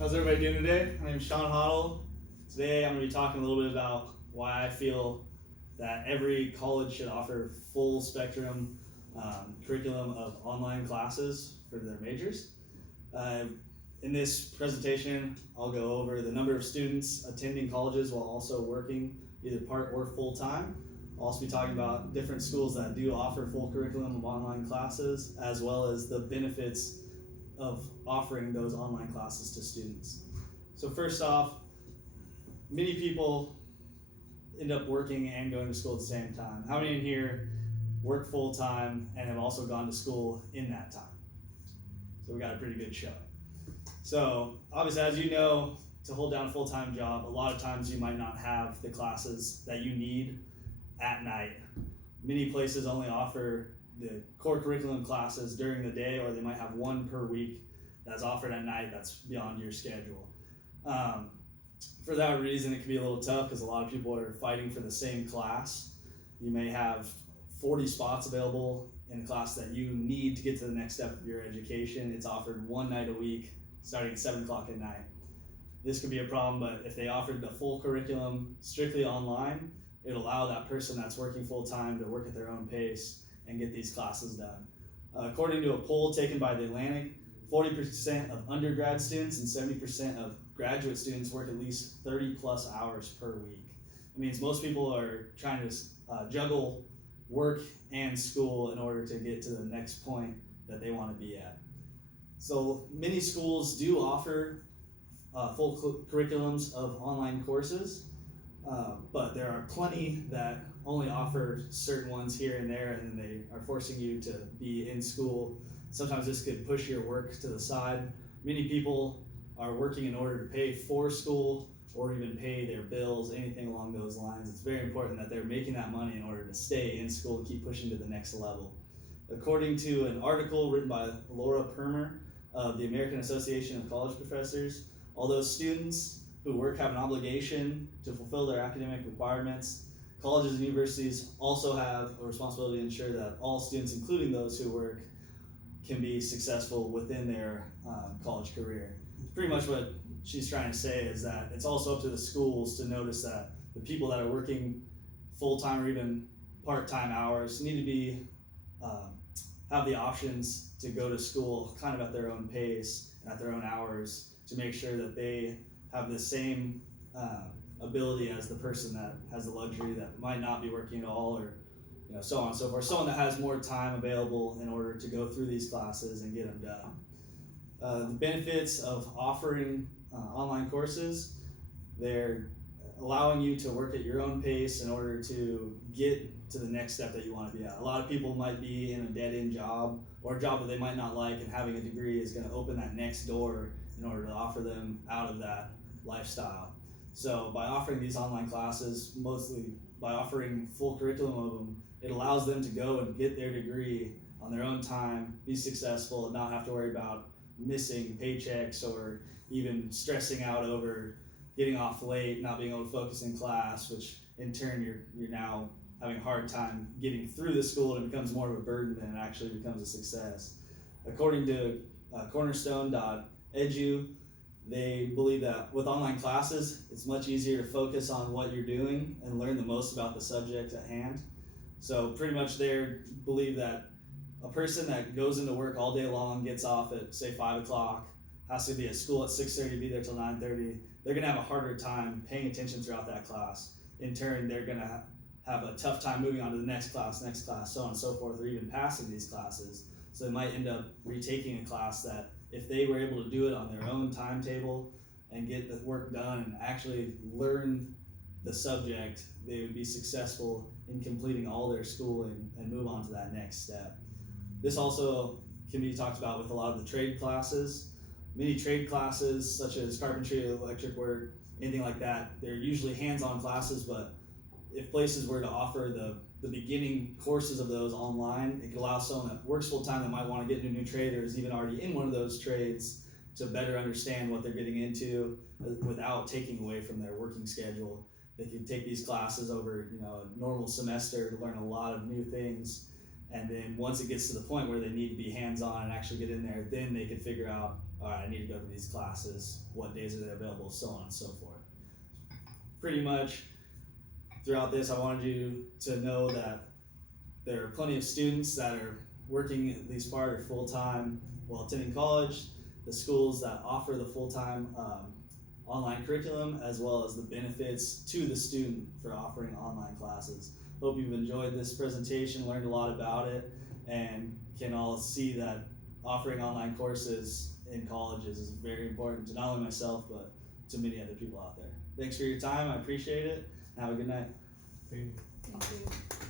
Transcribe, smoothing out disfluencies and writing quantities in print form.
How's everybody doing today? My name is Sean Hottell. Today I'm going to be talking a little bit about why I feel that every college should offer full spectrum curriculum of online classes for their majors. In this presentation, I'll go over the number of students attending colleges while also working either part or full time. I'll also be talking about different schools that do offer full curriculum of online classes, as well as the benefits of offering those online classes to students. So first off, many people end up working and going to school at the same time. How many in here work full time and have also gone to school in that time? So we got a pretty good show. So obviously, as you know, to hold down a full-time job, a lot of times you might not have the classes that you need at night. Many places only offer the core curriculum classes during the day, or they might have one per week that's offered at night that's beyond your schedule. For that reason, it can be a little tough because a lot of people are fighting for the same class. You may have 40 spots available in a class that you need to get to the next step of your education. It's offered one night a week, starting at 7 o'clock at night. This could be a problem, but if they offered the full curriculum strictly online, it would allow that person that's working full time to work at their own pace and get these classes done. According to a poll taken by The Atlantic, 40% of undergrad students and 70% of graduate students work at least 30 plus hours per week. It means most people are trying to juggle work and school in order to get to the next point that they want to be at. So many schools do offer full curriculums of online courses, but there are plenty that only offer certain ones here and there, and then they are forcing you to be in school. Sometimes this could push your work to the side. Many people are working in order to pay for school or even pay their bills, anything along those lines. It's very important that they're making that money in order to stay in school and keep pushing to the next level. According to an article written by Laura Permer of the American Association of College Professors, although students who work have an obligation to fulfill their academic requirements, colleges and universities also have a responsibility to ensure that all students, including those who work, can be successful within their college career. Pretty much what she's trying to say is that it's also up to the schools to notice that the people that are working full-time or even part-time hours need to be have the options to go to school kind of at their own pace, at their own hours, to make sure that they have the same ability as the person that has the luxury that might not be working at all, or so on and so forth. Someone that has more time available in order to go through these classes and get them done. The benefits of offering online courses, they're allowing you to work at your own pace in order to get to the next step that you want to be at. A lot of people might be in a dead-end job or a job that they might not like, and having a degree is going to open that next door in order to offer them out of that lifestyle. So by offering these online classes, mostly by offering full curriculum of them, it allows them to go and get their degree on their own time, be successful, and not have to worry about missing paychecks or even stressing out over getting off late, not being able to focus in class, which in turn you're now having a hard time getting through the school, and it becomes more of a burden than it actually becomes a success. According to cornerstone.edu, they believe that with online classes, it's much easier to focus on what you're doing and learn the most about the subject at hand. So pretty much they believe that a person that goes into work all day long, gets off at say 5 o'clock, has to be at school at 6:30, be there till 9:30, they're gonna have a harder time paying attention throughout that class. In turn, they're gonna have a tough time moving on to the next class, so on and so forth, or even passing these classes. So they might end up retaking a class that if they were able to do it on their own timetable and get the work done and actually learn the subject, they would be successful in completing all their schooling and move on to that next step. This also can be talked about with a lot of the trade classes. Many trade classes, such as carpentry, electric work, anything like that, they're usually hands-on classes, but if places were to offer the beginning courses of those online, it could allow someone that works full-time that might want to get into a new trade or is even already in one of those trades to better understand what they're getting into without taking away from their working schedule. They could take these classes over a normal semester to learn a lot of new things, and then once it gets to the point where they need to be hands-on and actually get in there, then they could figure out all right, I need to go to these classes, what days are they available, so on and so forth. Pretty much throughout this, I wanted you to know that there are plenty of students that are working at least part or full-time while attending college, the schools that offer the full-time online curriculum, as well as the benefits to the student for offering online classes. Hope you've enjoyed this presentation, learned a lot about it, and can all see that offering online courses in colleges is very important to not only myself, but to many other people out there. Thanks for your time, I appreciate it. Have a good night. Thank you. Thank you.